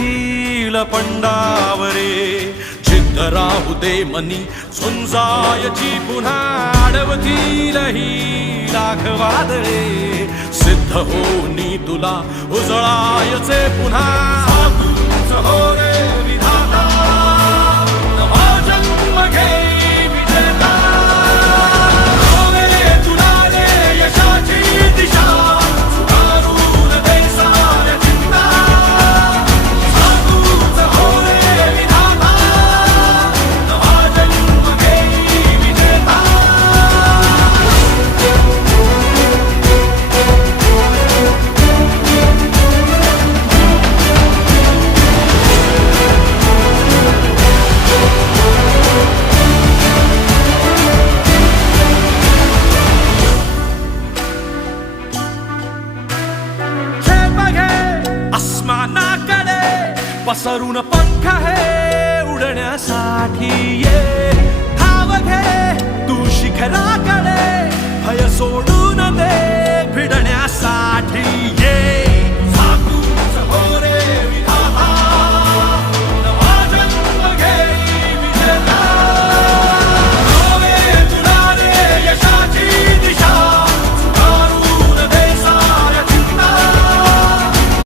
hill पंडावरे जिद्द राहू दे मनी झुंजायची पुन्हा अडवतील ही लाख वादळे सिद्ध होनी तुला उजळायचे पुन्हा साधूच हो रे विधाता नवा जन्म घे विजेता हो रे तुला रे यशाची दिशा सुधारून दे साऱ्या चिंता साधूच हो रे विधाता नवा जन्म घे विजेता आसमानाकडे पसरून पंख आहे उडण्यासाठी ये